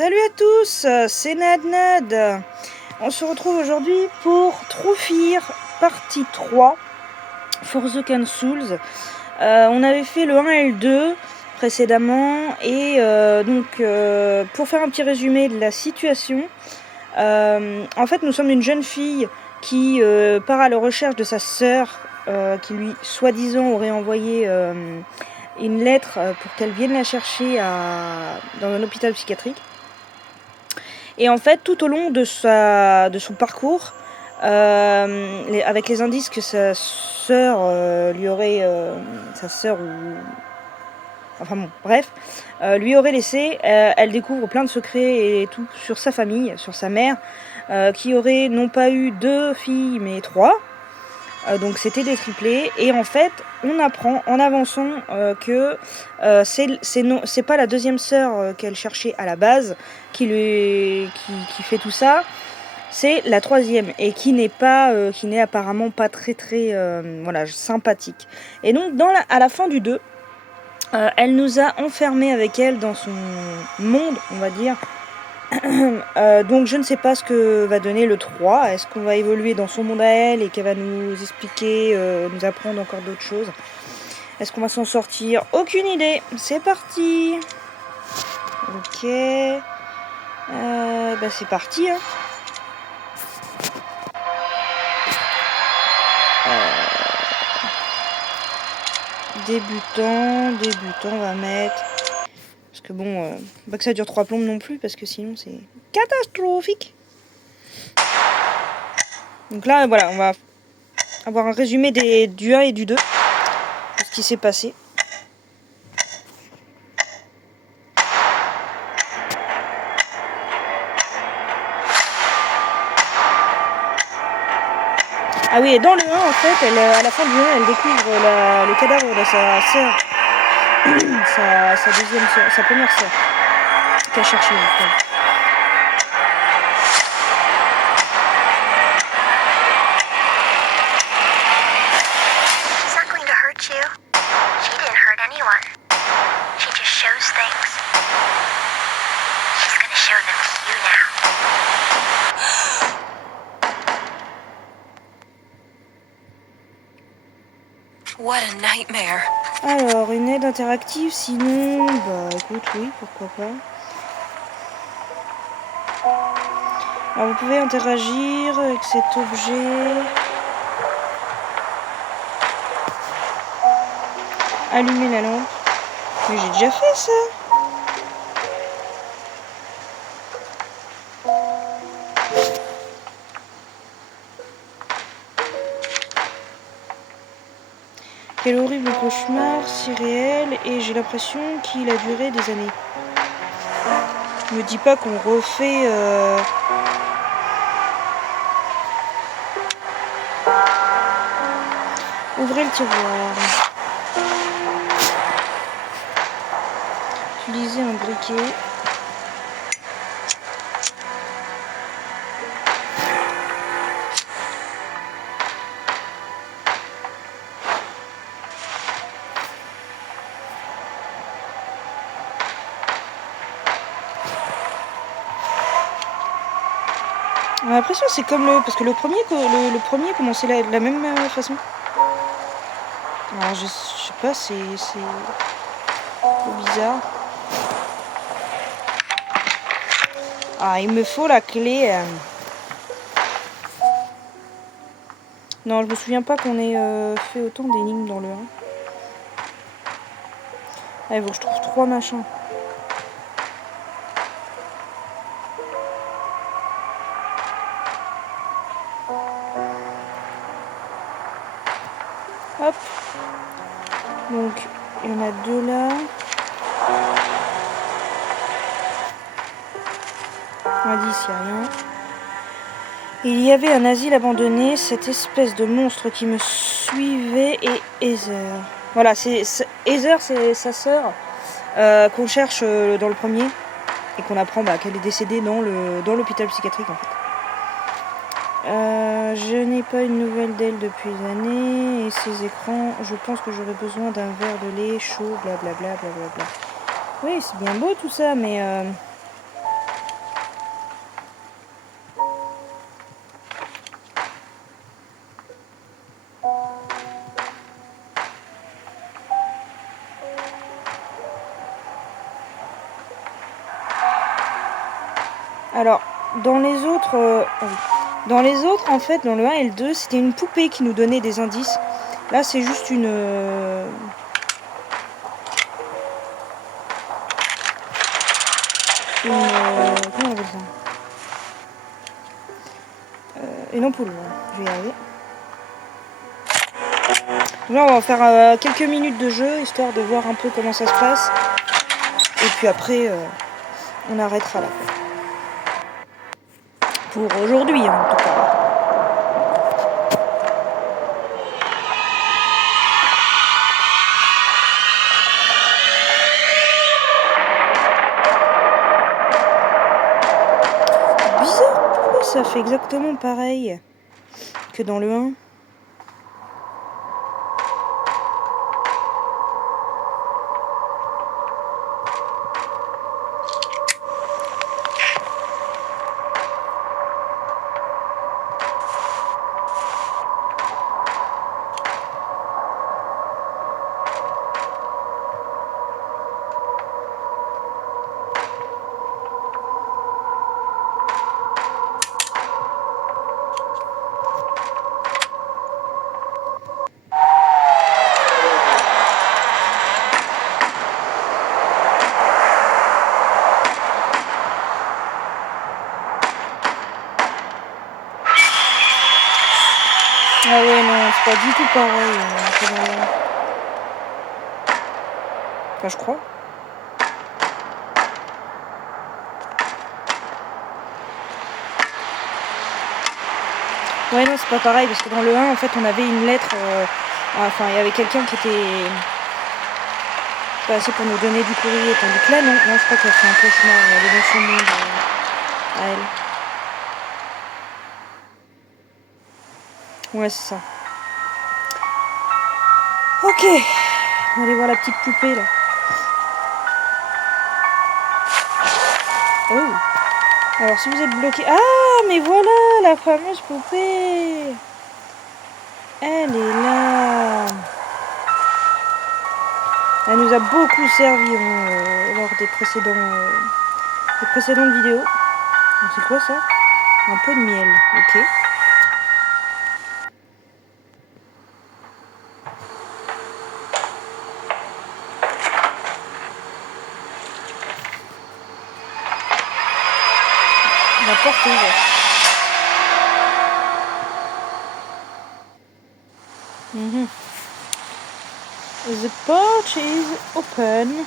Salut à tous, c'est Nad. On se retrouve aujourd'hui pour Trophyr partie 3, For the Consuls. On avait fait le 1 et le 2 précédemment, et pour faire un petit résumé de la situation, en fait nous sommes une jeune fille qui part à la recherche de sa sœur, qui lui soi-disant aurait envoyé une lettre pour qu'elle vienne la chercher dans un hôpital psychiatrique. Et en fait, tout au long de son parcours, avec les indices que sa sœur lui aurait, lui aurait laissé, elle découvre plein de secrets et tout sur sa famille, sur sa mère, qui aurait non pas eu 2 filles mais 3. Donc c'était des triplés, et en fait on apprend en avançant que c'est pas la deuxième sœur qu'elle cherchait à la base qui fait tout ça, c'est la troisième, et qui n'est apparemment pas très sympathique. Et donc à la fin du 2, elle nous a enfermés avec elle dans son monde, on va dire. Donc je ne sais pas ce que va donner le 3. Est-ce qu'on va évoluer dans son monde à elle et qu'elle va nous expliquer, nous apprendre encore d'autres choses? Est-ce qu'on va s'en sortir? Aucune idée. C'est parti. Ok. C'est parti. Hein. Débutant, on va mettre... Parce que bon, pas que ça dure 3 plombes non plus, parce que sinon c'est catastrophique. Donc là, voilà, on va avoir un résumé du 1 et du 2, de ce qui s'est passé. Ah oui, et dans le 1, en fait, à la fin du 1, elle découvre le cadavre de sa sœur, sa deuxième sœur, sa première sœur, qu'elle cherchait. What a nightmare. Alors, une aide interactive, sinon, écoute, oui, pourquoi pas. Alors, vous pouvez interagir avec cet objet. Allumer la lampe. Mais j'ai déjà fait ça. Quel horrible cauchemar, si réel, et j'ai l'impression qu'il a duré des années. Me dis pas qu'on refait... Ouvrez le tiroir. Utilisez un briquet. J'ai l'impression que c'est comme parce que le premier commençait de la même façon. Alors je sais pas, c'est bizarre. Ah, il me faut la clé. Non, je me souviens pas qu'on ait fait autant d'énigmes dans le 1. Ah, il faut que je trouve 3 machins. Hop. Donc, il y en a 2 là. On a dit s'il n'y a rien. Il y avait un asile abandonné, cette espèce de monstre qui me suivait, et Heather. Voilà, Heather, c'est sa sœur qu'on cherche dans le premier, et qu'on apprend qu'elle est décédée dans l'hôpital psychiatrique en fait. Je n'ai pas une nouvelle d'elle depuis des années, et ces écrans, je pense que j'aurais besoin d'un verre de lait chaud, blablabla, blablabla. Oui, c'est bien beau tout ça, mais Alors, dans les autres... Dans les autres, en fait, dans le 1 et le 2, c'était une poupée qui nous donnait des indices. Là, c'est juste une... comment on appelle ça, une ampoule, voilà. Je vais y arriver. Donc là, on va faire quelques minutes de jeu, histoire de voir un peu comment ça se passe. Et puis après, on arrêtera là. Pour aujourd'hui, en tout cas. Bizarre, pourquoi ça fait exactement pareil que dans le 1? Ah ouais, non, c'est pas du tout pareil. Enfin, je crois. Ouais, non, c'est pas pareil, parce que dans le 1, en fait, on avait une lettre... enfin, il y avait quelqu'un qui était passé pour nous donner du courrier, tandis que là, non, je crois qu'elle fait un cauchemar, elle est dans son monde, à elle. Ouais, c'est ça. Ok, on va aller voir la petite poupée, là. Oh. Alors, si vous êtes bloqué... Ah, mais voilà, la fameuse poupée. Elle est là. Elle nous a beaucoup servi lors des précédentes vidéos. C'est quoi ça? Un pot de miel, ok. La porte est ouverte. The porch is open.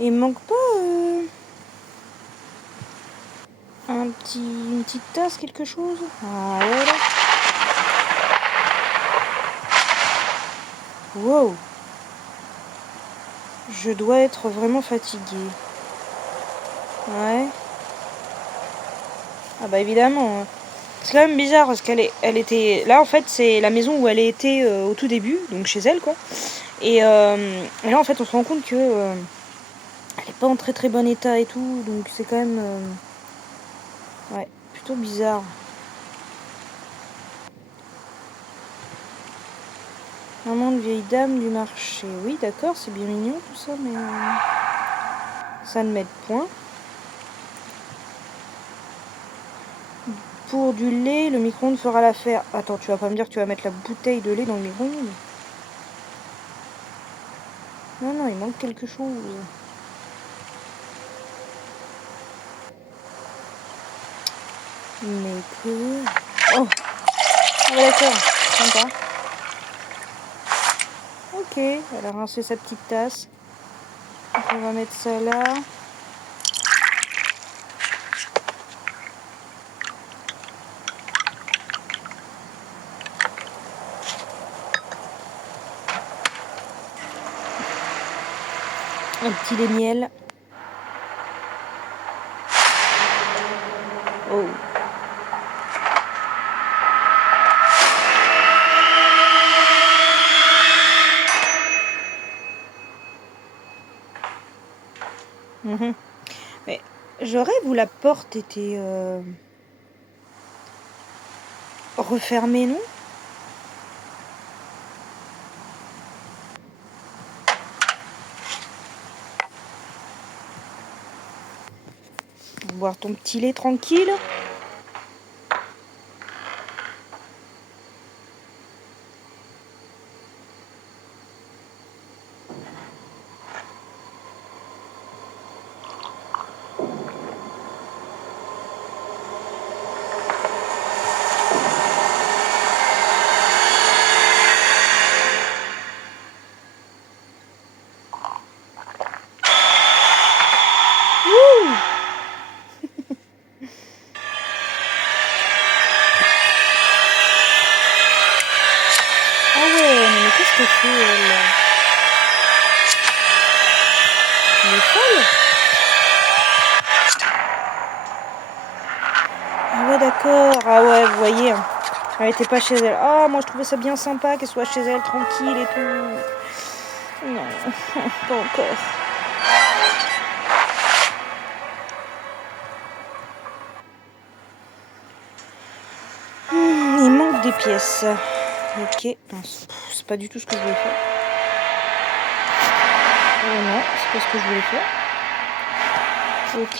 Et il manque pas une petite tasse, quelque chose? Ah voilà. Wow. Je dois être vraiment fatiguée. Ouais. Ah bah évidemment. C'est quand même bizarre parce elle était... Là en fait c'est la maison où elle était au tout début, donc chez elle quoi. Et là en fait on se rend compte que elle est pas en très très bon état et tout, donc c'est quand même... ouais, plutôt bizarre. Maman de vieille dame du marché. Oui d'accord, c'est bien mignon tout ça, mais... ça ne m'aide point. Pour du lait, le micro-ondes fera l'affaire. Attends, tu vas pas me dire que tu vas mettre la bouteille de lait dans le micro-ondes? Non, il manque quelque chose. Mais que... Oh! Ah ouais, d'accord, sympa. Ok, elle a rincé sa petite tasse. Donc on va mettre ça là. Un petit lait miel. Oh. Mhm. Mais je rêve où la porte était refermée, non? Boire ton petit lait tranquille. Wouh! Ah ouais, mais qu'est-ce qu'elle fait, elle? Elle est folle? Ah ouais, d'accord. Ah ouais, vous voyez, elle était pas chez elle. Ah, moi je trouvais ça bien sympa qu'elle soit chez elle, tranquille et tout. Non, pas encore. Il manque des pièces. Ok, c'est pas du tout ce que je voulais faire. Oh non, c'est pas ce que je voulais faire. Ok.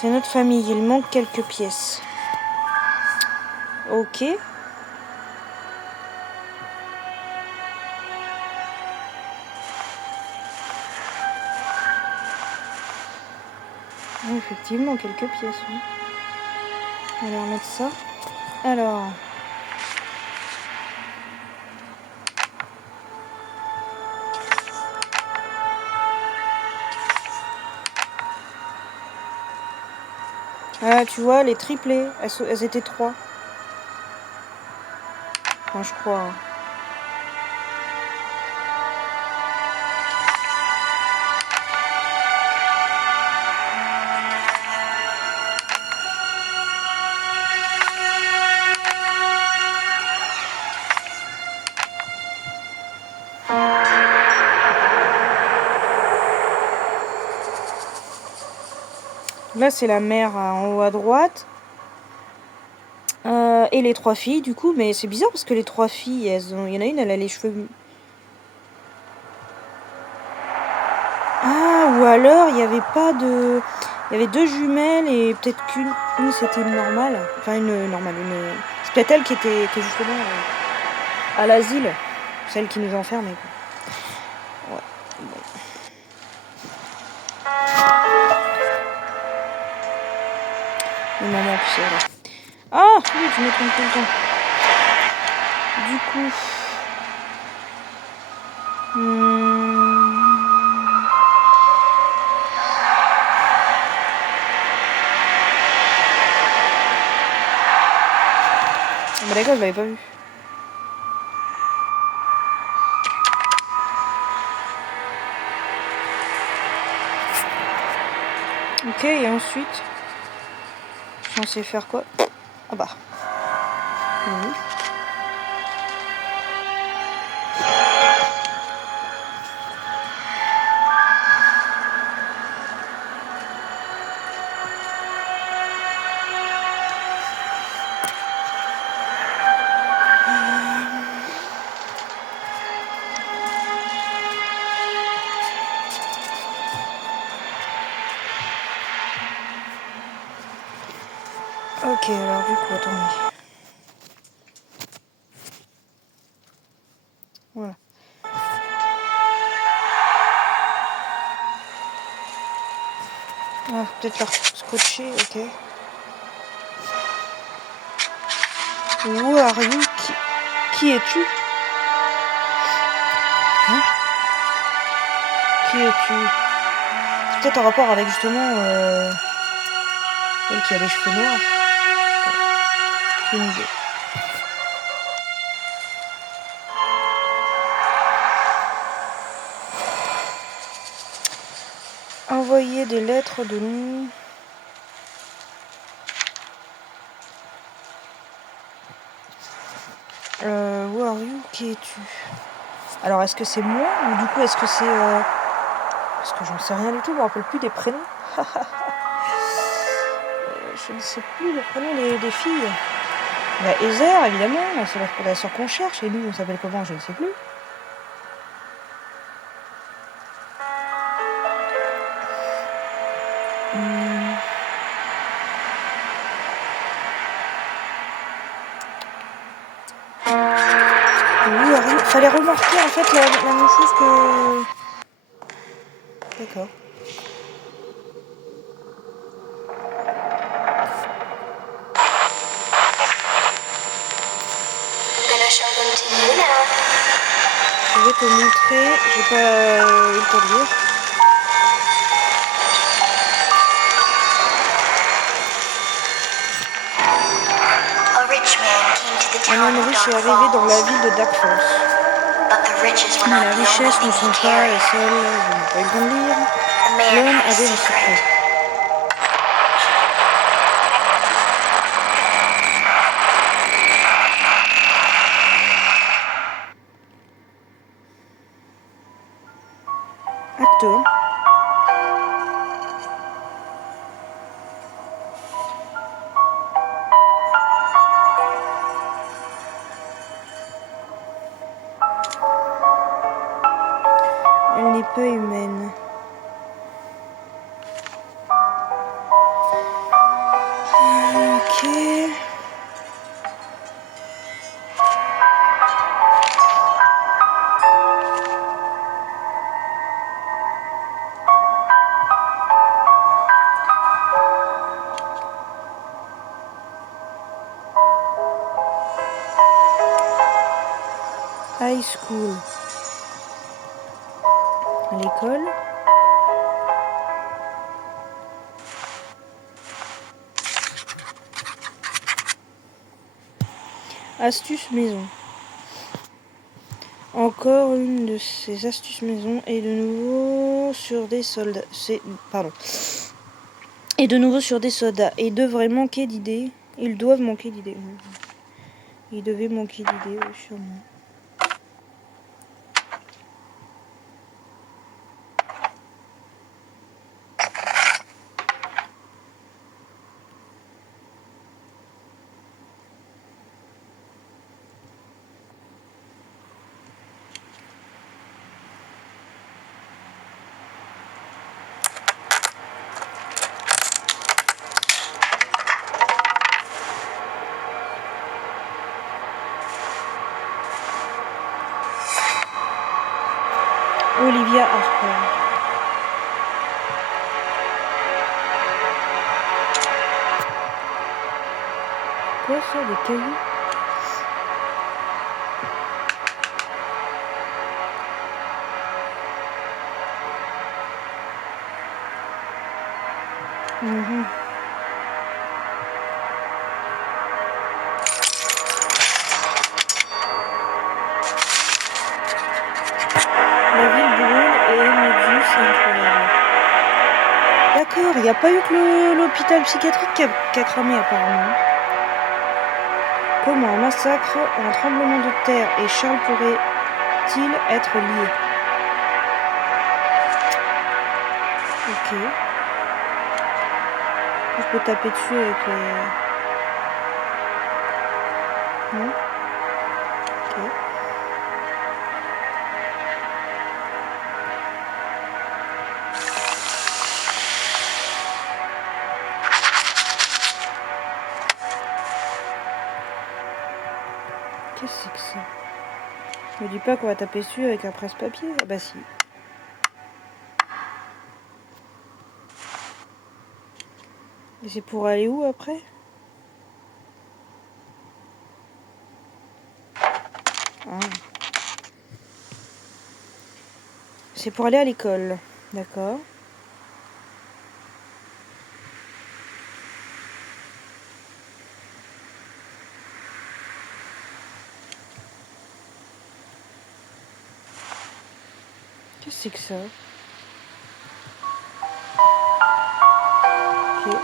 C'est notre famille, il manque quelques pièces. Ok. Oui, effectivement, quelques pièces. Oui. On va remettre ça. Alors. Ah, tu vois, les triplés, elles étaient 3. Enfin, je crois. Hein. Là, c'est la mère en haut à droite. Et les 3 filles, du coup. Mais c'est bizarre parce que les 3 filles, il y en a une, elle a les cheveux... Ah, ou alors, il n'y avait pas de... Il y avait 2 jumelles et peut-être qu'une... Une, c'était une normale. Enfin, une normale. C'est peut-être elle qui est justement à l'asile. Celle qui nous enfermait. Ouais. Bon. Les mamans, tu sais, là. Ah, oui, tu me trompes tout le temps. Du coup... Bah d'accord, je l'avais pas vu. Ok, et ensuite... Je suis censée faire quoi? Ah bah. Oui. Ok, alors du coup, attendez. Voilà. Ah, peut-être leur scotcher, ok. Who are you? Qui es-tu? Hein? Qui es-tu? Peut-être en rapport avec justement elle qui a les cheveux noirs. J'ai une idée. Envoyer des lettres de nom. Où are you? Qui es-tu? Alors est-ce que c'est moi ou du coup est-ce que c'est parce que j'en sais rien du tout, je me rappelle plus des prénoms. Je ne sais plus le prénom des filles. Il y a Heather évidemment, c'est la sœur qu'on cherche et nous on s'appelle comment, je ne sais plus. Oui, fallait remarquer en fait la même chose que. D'accord. Je vais te montrer, j'ai pas eu le temps de lire. Un homme riche est arrivé dans la ville de Dark Falls. Mais la richesse ne sont pas les seuls, je n'ai pas eu le temps de lire. L'homme avait un secret. Acteur. Elle n'est pas humaine. Ok. High school. À l'école. Astuce maison. Encore une de ces astuces maison et de nouveau sur des soldats. Et de nouveau sur des soldats. Et devraient manquer d'idées. Ils doivent manquer d'idées. Ils devaient manquer d'idées, oui, sûrement. Olivia Harper. Quoi ça, des cailloux? La ville brûle et Mobius est incroyable. D'accord, il n'y a pas eu que l'hôpital psychiatrique qui a cramé apparemment. Comment un massacre, un tremblement de terre et Charles pourrait-il être liés? Ok. Je peux taper dessus avec les... Non? Ok. Qu'est-ce que c'est que ça? Me dis pas qu'on va taper dessus avec un presse-papier. Ah bah si. Et c'est pour aller où après? Ah. C'est pour aller à l'école. D'accord. Qu'est-ce que c'est que ça? Ok.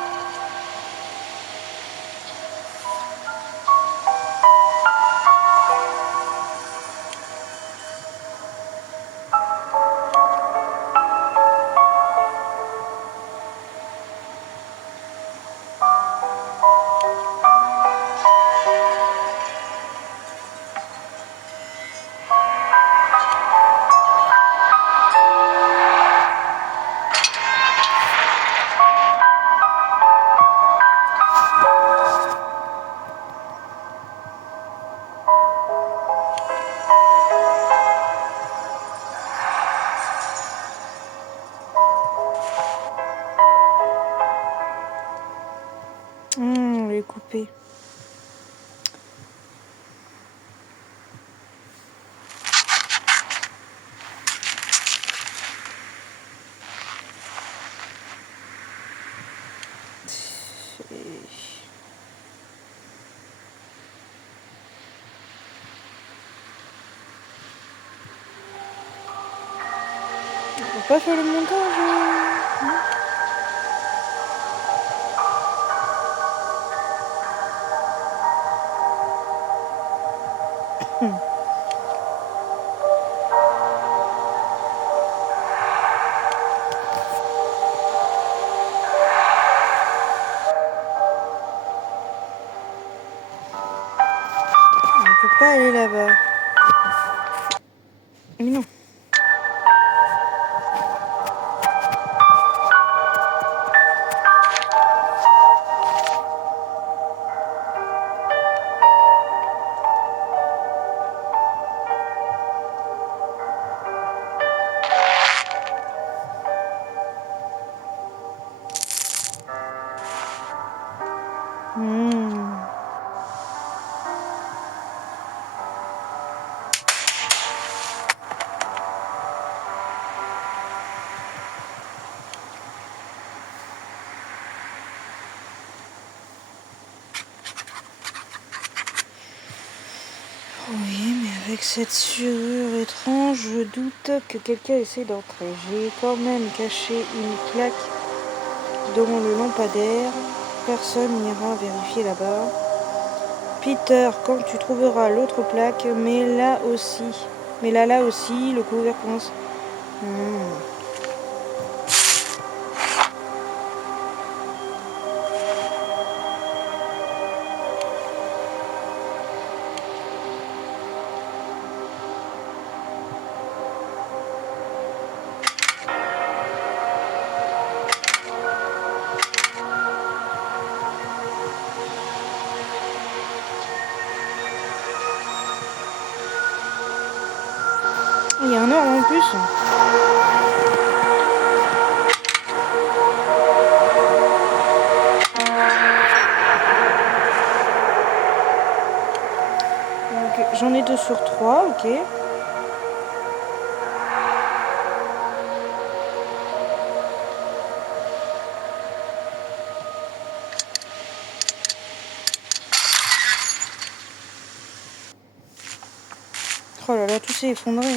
On l'a coupé. On va pas faire le montage. On peut pas aller là-bas. Mais non. Oui, mais avec cette serrure étrange, je doute que quelqu'un essaie d'entrer. J'ai quand même caché une plaque dans le lampadaire. Personne n'ira vérifier là-bas. Peter, quand tu trouveras l'autre plaque, mais là aussi, le couvercle commence. Il y a un ordre en plus. J'en ai 2 sur 3, ok. Oh là là, tout s'est effondré.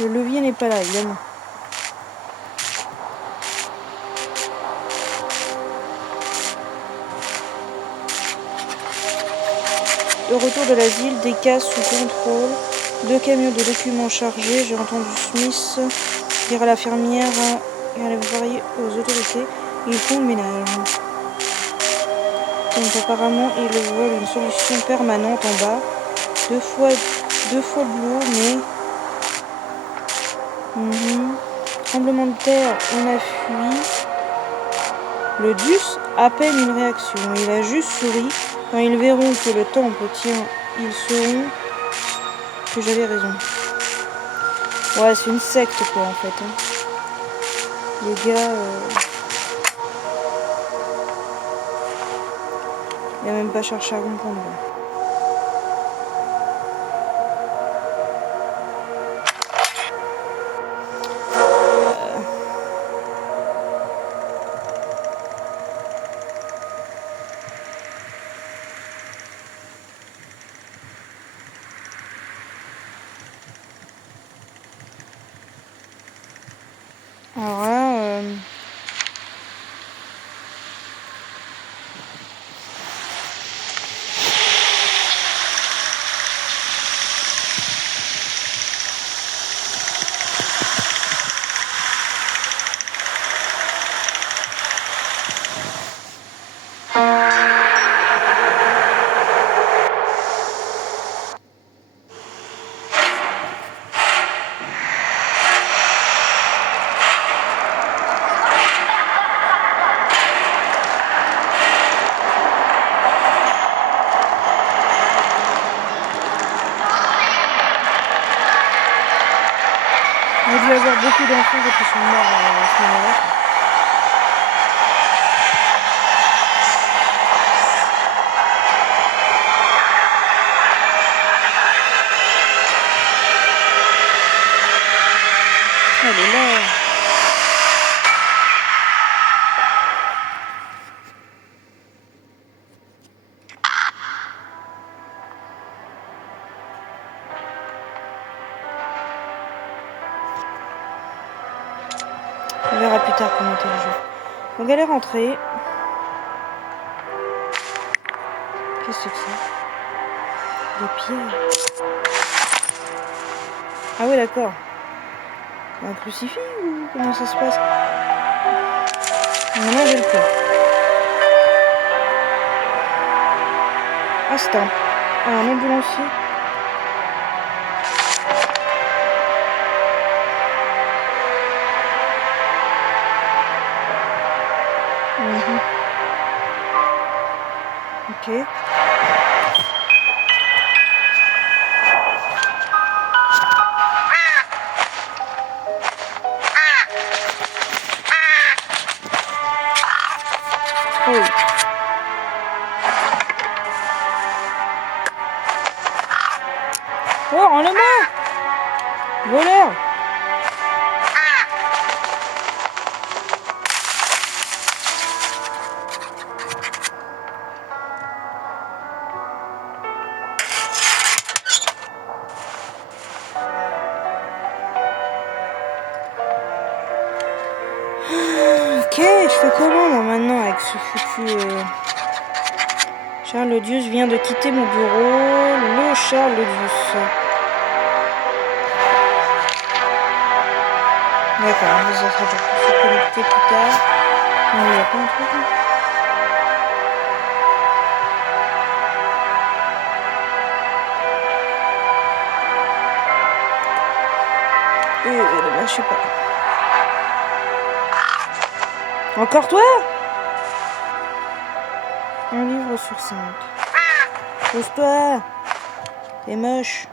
Le levier n'est pas là, évidemment. Au retour de l'asile, des cases sous contrôle, 2 camions de documents chargés. J'ai entendu Smith dire à la fermière et à la varier aux autorités. Ils font le ménage. Donc apparemment, ils veulent une solution permanente en bas. Deux fois de l'eau, mais... Tremblement de terre, on a fui. Le Deuce à peine une réaction. Il a juste souri. Quand ils verront que le temple tient, ils sauront que j'avais raison. Ouais, c'est une secte quoi en fait. Les gars... Il a même pas cherché à comprendre. dû avoir beaucoup d'enfants qui sont morts à ce moment-là. Elle est là. On verra plus tard comment est le jeu. Donc elle est rentrée. Qu'est-ce que c'est? Des pierres. Ah oui, d'accord. Un crucifix ou comment ça se passe? Maintenant j'ai le plan. Ah, c'est un ambulancier. Ok. Oh. Oh, rends-le-moi! Voleur! Ok, je fais comment moi maintenant avec ce foutu... Charles Dius vient de quitter mon bureau. Le Charles Dius. D'accord, on va se connecter plus tard. Non, il n'y a pas un truc là. Là, je sais pas. Encore toi? Un livre sur 5. Pose-toi. T'es moche.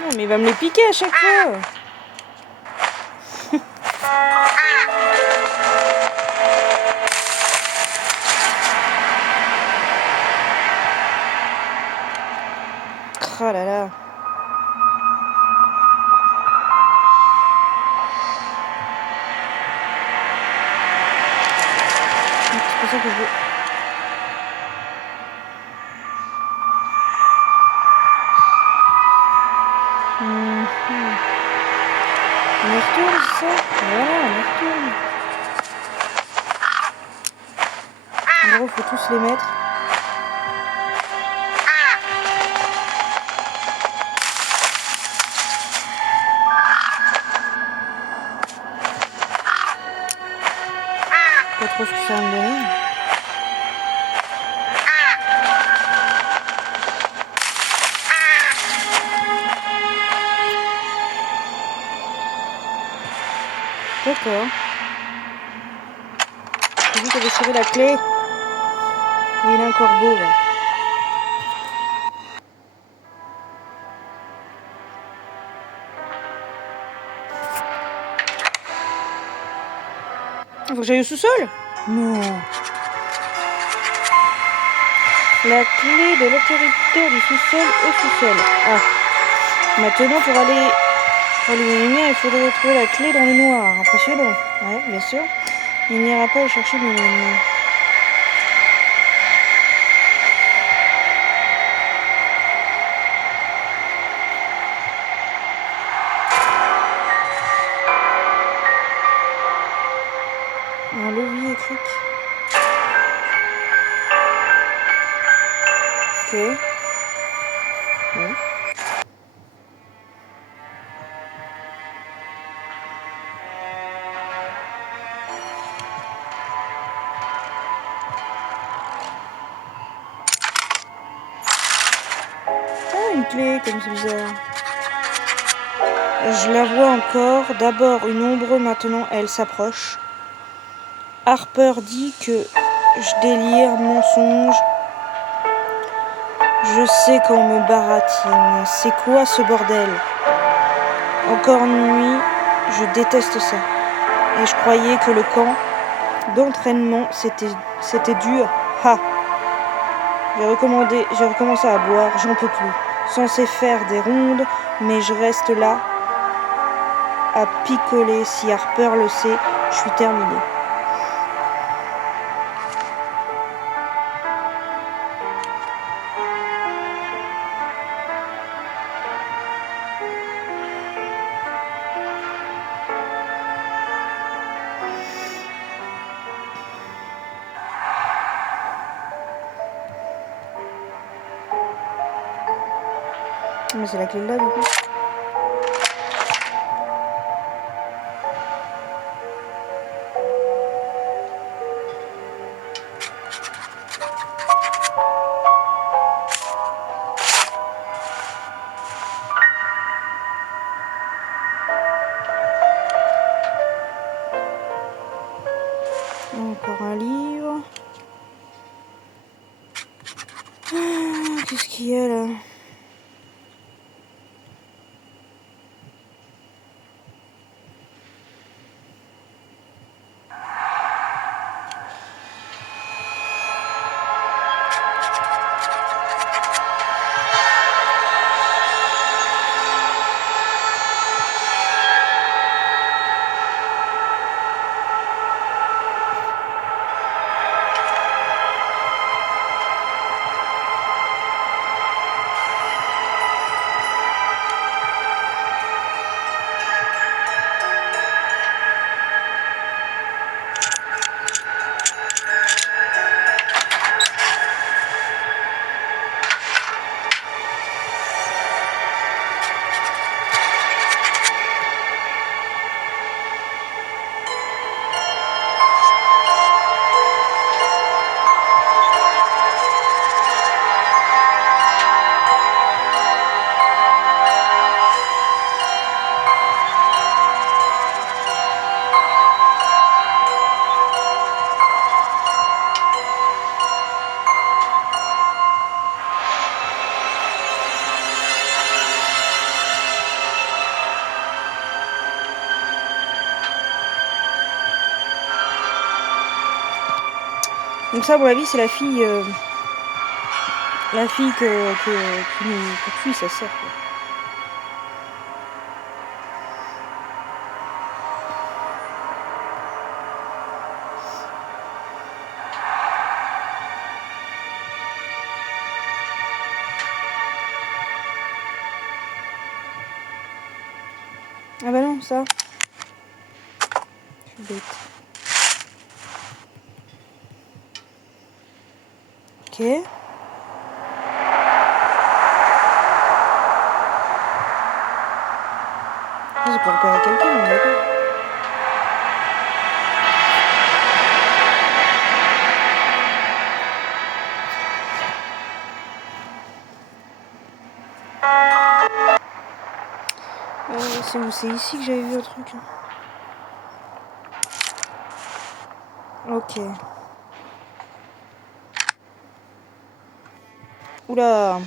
Non, mais il va me les piquer à chaque fois. Oh là là. C'est pour ça que je veux... On y retourne, c'est ça? Voilà, on y retourne. En gros, il faut tous les mettre. Pas trop ce que ça va me donner. D'accord. J'ai vu qu'il avait trouvé la clé. Et il a un corbeau là. Faut que j'aille au sous-sol? Non. La clé de l'interrupteur du sous-sol au sous-sol. Ah. Maintenant, pour aller allumer les lumières, il faudrait trouver la clé dans le noir. Impressionnant. Ouais, bien sûr. Il n'ira pas le chercher lui-même. Un levier électrique. Ok. Bon. bouger comme c'est bizarre. Je la vois encore. D'abord une ombre, maintenant elle s'approche. Harper dit que je délire, mensonge. Je sais qu'on me baratine. C'est quoi ce bordel? Encore une nuit, je déteste ça. Et je croyais que le camp d'entraînement c'était dur. Ha! J'ai recommencé à boire, j'en peux plus. Censé faire des rondes, mais je reste là à picoler. Si Harper le sait, je suis terminée. Mais c'est la clé là, du coup. Encore un livre. Qu'est-ce qu'il y a là? Donc ça, à mon avis, c'est la fille qui tue sa sœur. Ah bah non, ça. Je suis bête. Ok. Ça, c'est pour repérer quelqu'un, mais d'accord. C'est où? C'est ici que j'avais vu un truc. Ok. Oula.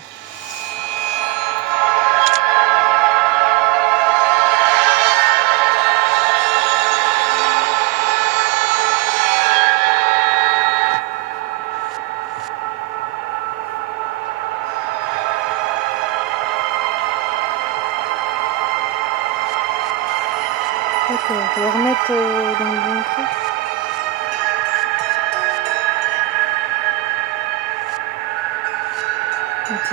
D'accord, on va le remettre dans le bon truc. Ok.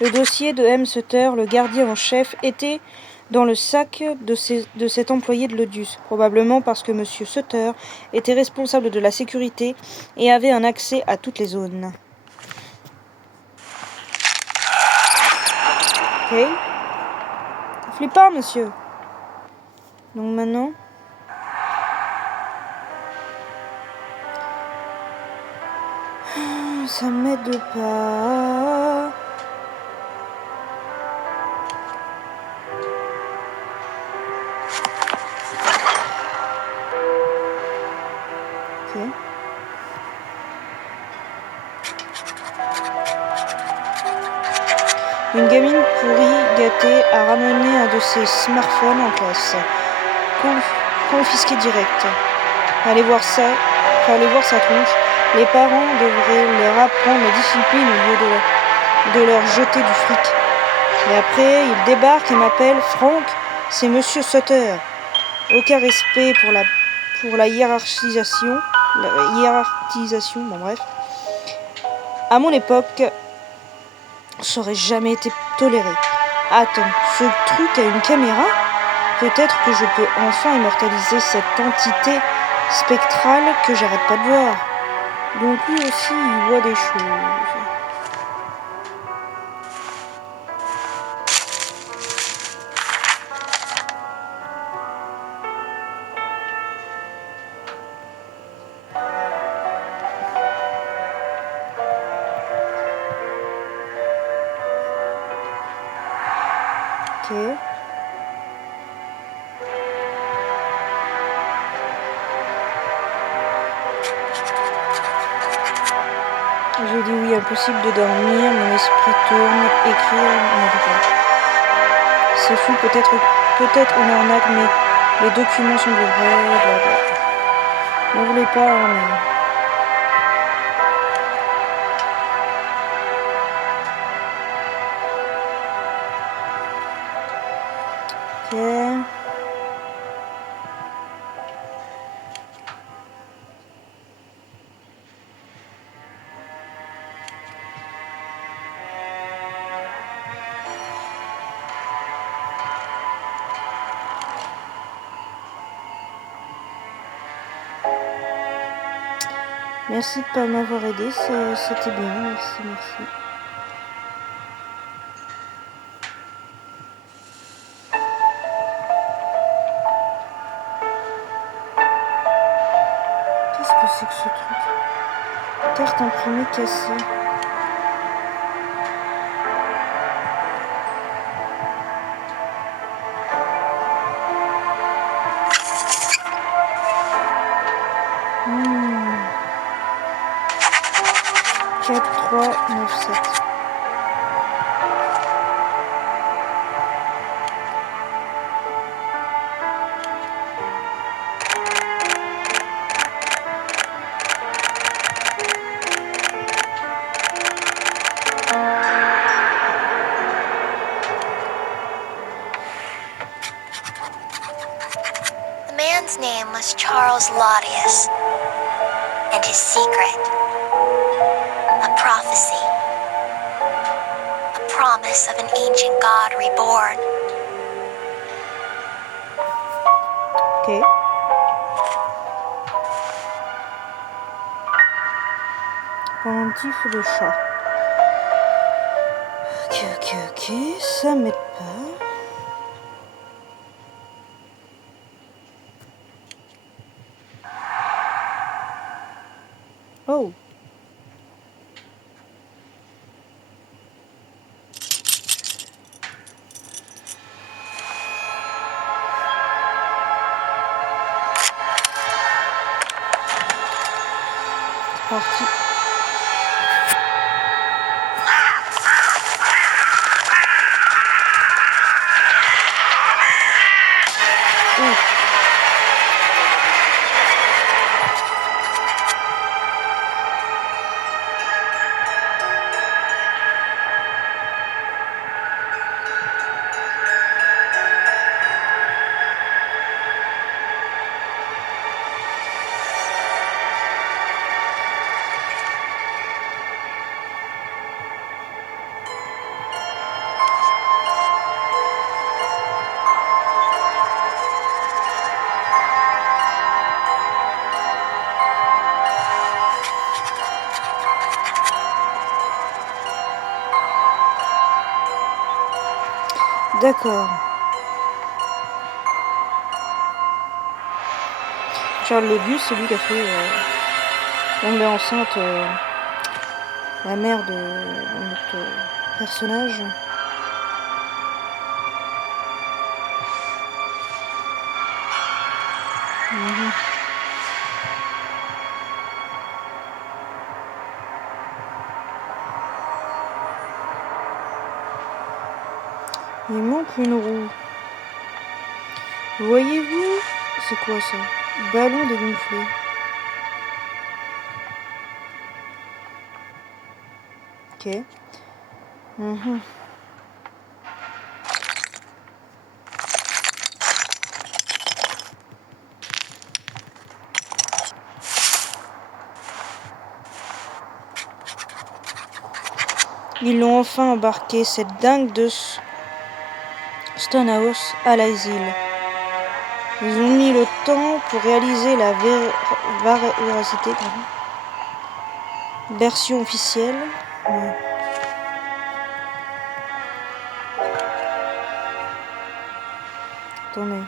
Le dossier de M. Sutter, le gardien en chef, était dans le sac de cet employé de l'Odus, probablement parce que M. Sutter était responsable de la sécurité et avait un accès à toutes les zones. Ok. Flippant, monsieur. Donc maintenant... ça m'aide pas. Ok. Une gamine pourrie gâtée a ramené un de ses smartphones en classe. Confisqué direct. Allez voir ça. Fallait voir sa tronche. Les parents devraient leur apprendre la discipline au lieu de leur jeter du fric. Et après, il débarque et m'appelle Franck, c'est Monsieur Sutter. Aucun respect pour la hiérarchisation. Bon bref. À mon époque, ça aurait jamais été toléré. Attends, ce truc a une caméra? Peut-être que je peux enfin immortaliser cette entité spectrale que j'arrête pas de voir. Donc lui aussi, il voit des choses. Ok. J'ai dit oui, impossible de dormir, mon esprit tourne, écrire, non, c'est fou, peut-être une arnaque, mais les documents sont de vrais, blablabla. N'en voulez pas, hein, mais... Ok. Merci de pas m'avoir aidé, c'était bien, merci. Qu'est-ce que c'est que ce truc? Carte imprimée cassée. Hmm. 4, 3, 9, 7. The man's name was Charles Laudius, and his secret, a prophecy, a promise of an ancient god reborn. Ok. Pendentif de chat. Ok. Ça m'aide pas. Oh. C'est parti. Ouf. D'accord. Charles Laudius, c'est lui qui a fait Tomber enceinte la mère de notre personnage. Il manque une roue. Voyez-vous, c'est quoi ça? Ballon dégonflé. Ok. Ils l'ont enfin embarqué, cette dingue de Stonehouse, à l'asile. Ils ont mis le temps pour réaliser la véracité, version officielle. Ouais. Attendez.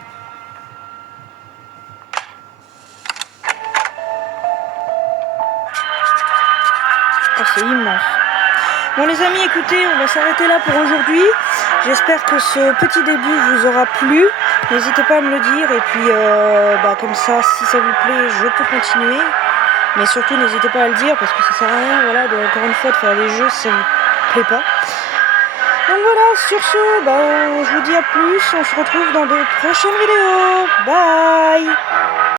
Oh, c'est immense. Bon les amis, écoutez, on va s'arrêter là pour aujourd'hui. J'espère que ce petit début vous aura plu. N'hésitez pas à me le dire et puis comme ça, si ça vous plaît, je peux continuer. Mais surtout, n'hésitez pas à le dire parce que ça sert à rien, voilà, encore une fois, de faire des jeux si ça vous plaît pas. Donc voilà, sur ce, je vous dis à plus. On se retrouve dans de prochaines vidéos. Bye!